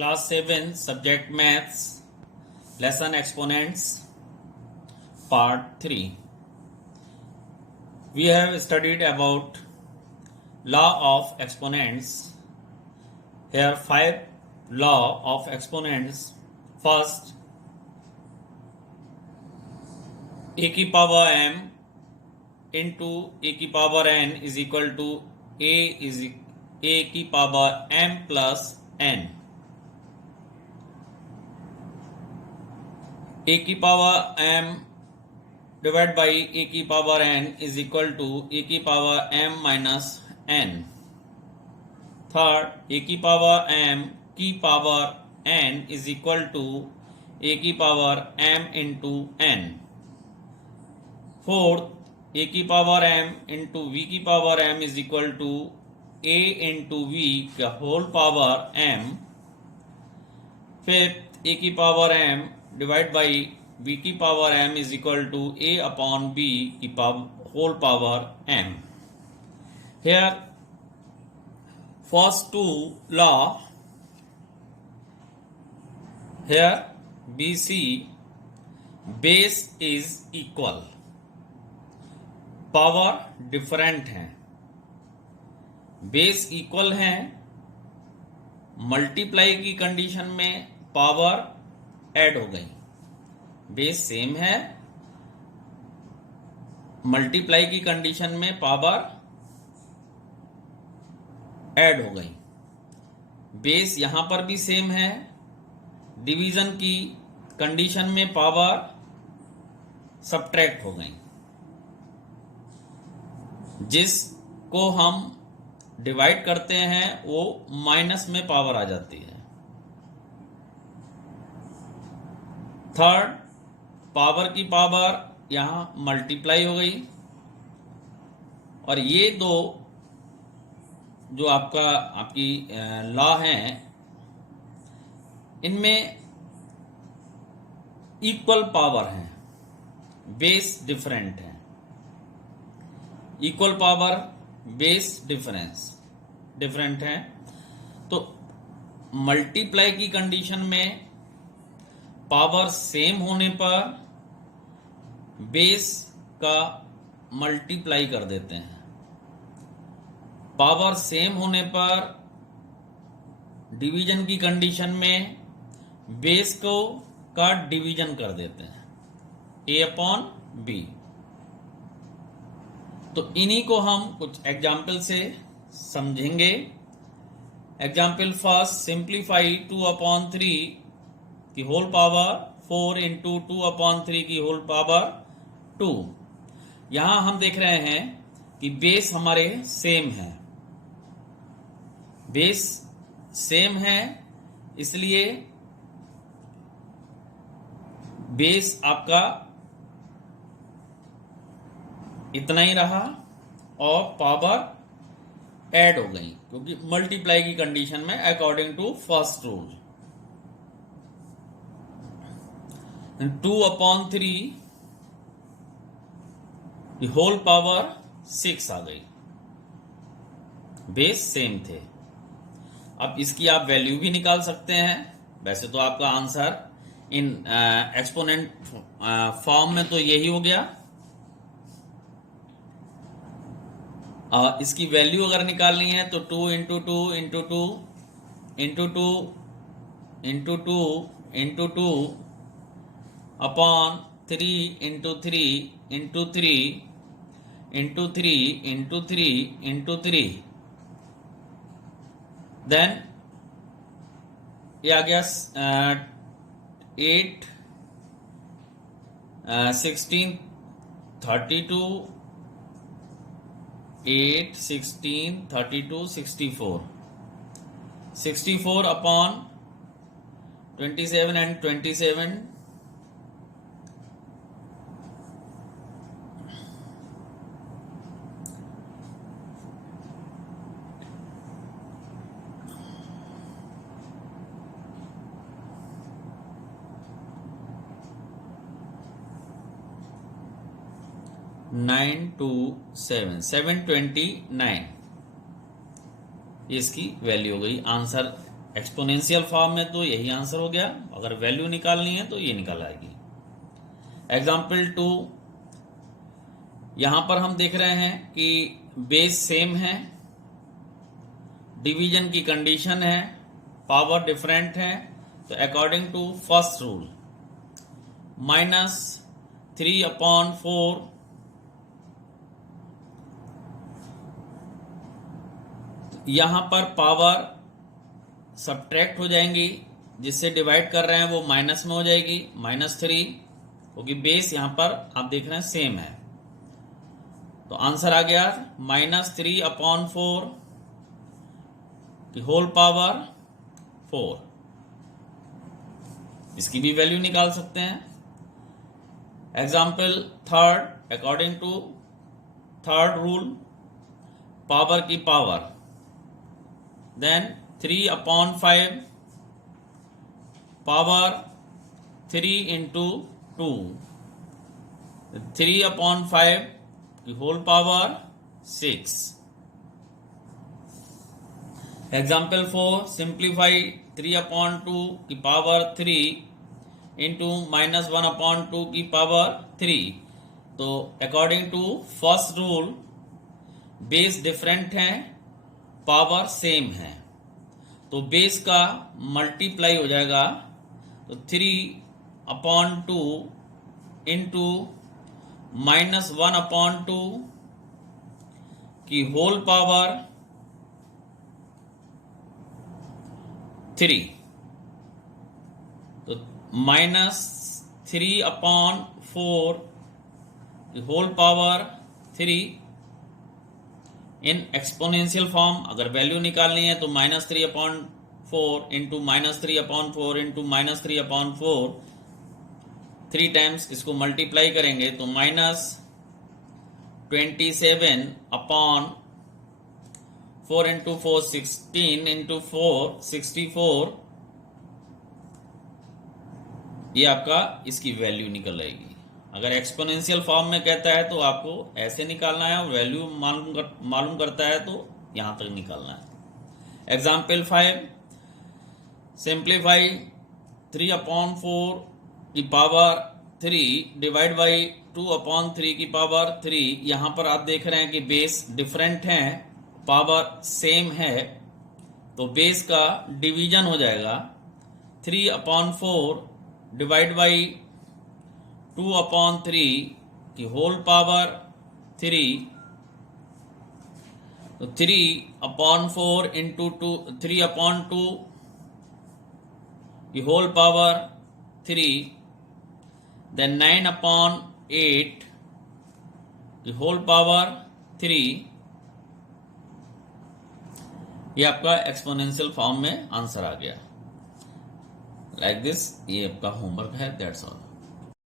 Class 7 Subject Maths Lesson Exponents Part 3. We have studied about law of exponents. Here 5 law of exponents. First, a की power m into a की power n is equal to a की power m plus n. a की power m divide by a की power n is equal to a की power m minus n. Third, a की power m की power n is equal to a की power m into n. Fourth, a की power m into v की power m is equal to a into v का whole power m. Fifth, a की power m divide by v की power m is equal to a upon b की whole power m. Here first two law, here BC base is equal, power different है, base equal है, multiply की condition में power add हो गई. Base same है, multiply की condition में पावर ऐड हो गई. बेस यहां पर भी सेम है, डिवीजन की कंडीशन में पावर सब्ट्रैक्ट हो गई. जिसको हम डिवाइड करते हैं वो माइनस में पावर आ जाती है. थर्ड, पावर की पावर यहां मल्टीप्लाई हो गई, और ये दो जो आपकी लॉ हैं इनमें इक्वल पावर है, बेस डिफरेंट है. इक्वल पावर बेस डिफरेंट है. तो मल्टीप्लाई की कंडीशन में पावर सेम होने पर बेस का मल्टीप्लाई कर देते हैं. पावर सेम होने पर डिवीजन की कंडीशन में बेस का डिवीजन कर देते हैं, a अपॉन b. तो इन्हीं को हम कुछ एग्जाम्पल से समझेंगे. एग्जाम्पल फर्स्ट, सिंप्लीफाई 2 अपॉन 3 की होल पावर 4 इंटू 2 अपॉन 3 की होल पावर 2. यहां हम देख रहे हैं कि बेस हमारे सेम है. बेस सेम है, इसलिए बेस आपका इतना ही रहा और पावर ऐड हो गई, क्योंकि मल्टीप्लाई की कंडीशन में according to first rule. 2 upon 3 की होल पावर 6 आ गई. बेस सेम थे. अब इसकी आप वैल्यू भी निकाल सकते हैं. वैसे तो आपका आंसर इन एक्सपोनेंट फॉर्म में तो यही हो गया. इसकी वैल्यू अगर निकालनी है तो 2 into 2 into 2 into 2 into 2 into 2 upon 3 into 3 into 3 into 3 into 3 into 3. Then ये आ गया 8 16 32 8 16 32 64 अपॉन 27 एंड 27 729 इसकी वैल्यू हो गई. आंसर एक्सपोनेंशियल फॉर्म में तो यही आंसर हो गया, अगर वैल्यू निकालनी है तो ये निकल आएगी। एग्जाम्पल 2, यहां पर हम देख रहे हैं कि बेस सेम है, डिवीजन की कंडीशन है, पावर डिफरेंट है, तो अकॉर्डिंग टू फर्स्ट रूल -3/4 यहां पर पावर सब्ट्रैक्ट हो जाएंगी, जिससे डिवाइड कर रहे हैं वो माइनस में हो जाएगी, -3, क्योंकि बेस यहां पर आप देख रहे हैं सेम है। तो आंसर आ गया -3/4 की होल पावर 4। इसकी भी वैल्यू निकाल सकते हैं। Example 3, according to third rule, power की पावर, देन 3/5 पावर 3 into 2, 3/5 की होल पावर 6। एग्जाम्पल 4, सिंप्लीफाई 3/2 की पावर 3 इंटू -1/2 की पावर 3। तो according to first rule base different है, पावर सेम है, तो बेस का मल्टीप्लाई हो जाएगा, तो 3/2 इंटू -1/2 की होल पावर 3, तो -3/4 की whole power 3 in exponential form. अगर वैल्यू निकालनी है तो -3/4 इंटू -3/4 इंटू -3/4, 3 टाइम्स इसको मल्टीप्लाई करेंगे तो -27/4 इंटू 4 16 इंटू 4 64, ये आपका इसकी वैल्यू निकल आएगी। अगर एक्सपोनेंशियल फॉर्म में कहता है तो आपको ऐसे निकालना है, और वैल्यू मालूम करता है तो यहां तक निकालना है। एग्जाम्पल 5, सिंप्लीफाई 3/4 की पावर 3 डिवाइड बाई 2/3 की पावर 3। यहां पर आप देख रहे हैं कि बेस डिफरेंट है, पावर सेम है, तो बेस का डिवीजन हो जाएगा, 3/4 डिवाइड बाई 2/3 की होल पावर 3, तो 3/4 इंटू 3/2 की होल पावर 3, देन 9/8 की होल पावर 3। ये आपका एक्सपोनेंशियल फॉर्म में आंसर आ गया। लाइक दिस, ये आपका होमवर्क है, दैट्स ऑल।